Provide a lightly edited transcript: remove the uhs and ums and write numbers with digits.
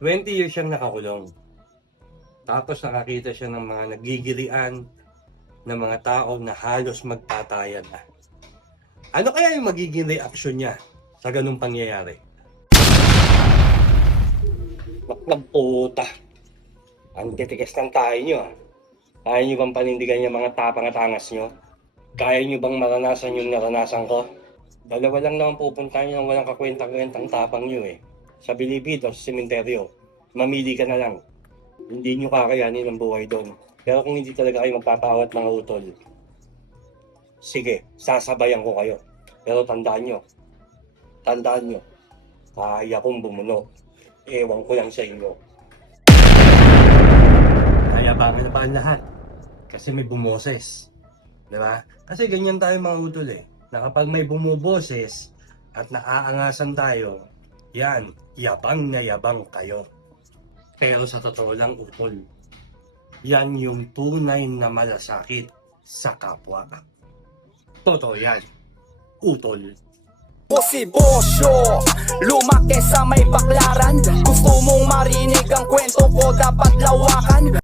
20 years siyang nakakulong. Tapos nakakita siya ng mga nagigilian ng mga tao na halos magtatayan na. Ano kaya yung magiging reaksyon niya sa ganung pangyayari? Baklang puta. Ang titigas ng tayo nyo. Kaya nyo bang panindigan yung mga tapang at angas nyo? Kaya nyo bang maranasan yung naranasan ko? Dalawa lang naman pupunta nyo ng walang kakwentang-kwentang tapang nyo eh. Sa bilibid o sa sementeryo. Mamili ka na lang. Hindi nyo kakayanin ang buhay doon. Pero kung hindi talaga kayo magpapawat mga utol, sige, sasabayan ko kayo. Pero tandaan nyo, kaya kong bumuno. Ewan ko lang sa inyo. Kaya bago na ba ang lahat? Kasi may bumoses. Diba? Kasi ganyan tayo mga utol eh. Na kapag may bumuboses at naaangasan tayo, yan, yabang na yabang kayo. Pero sa totoo lang utol, yan yung tunay na malasakit sa kapwa. Totoo yan, utol. Si Bosyo, lumaki sa may baklaran. Gusto mong marinig ang kwento ko, dapat lawakan.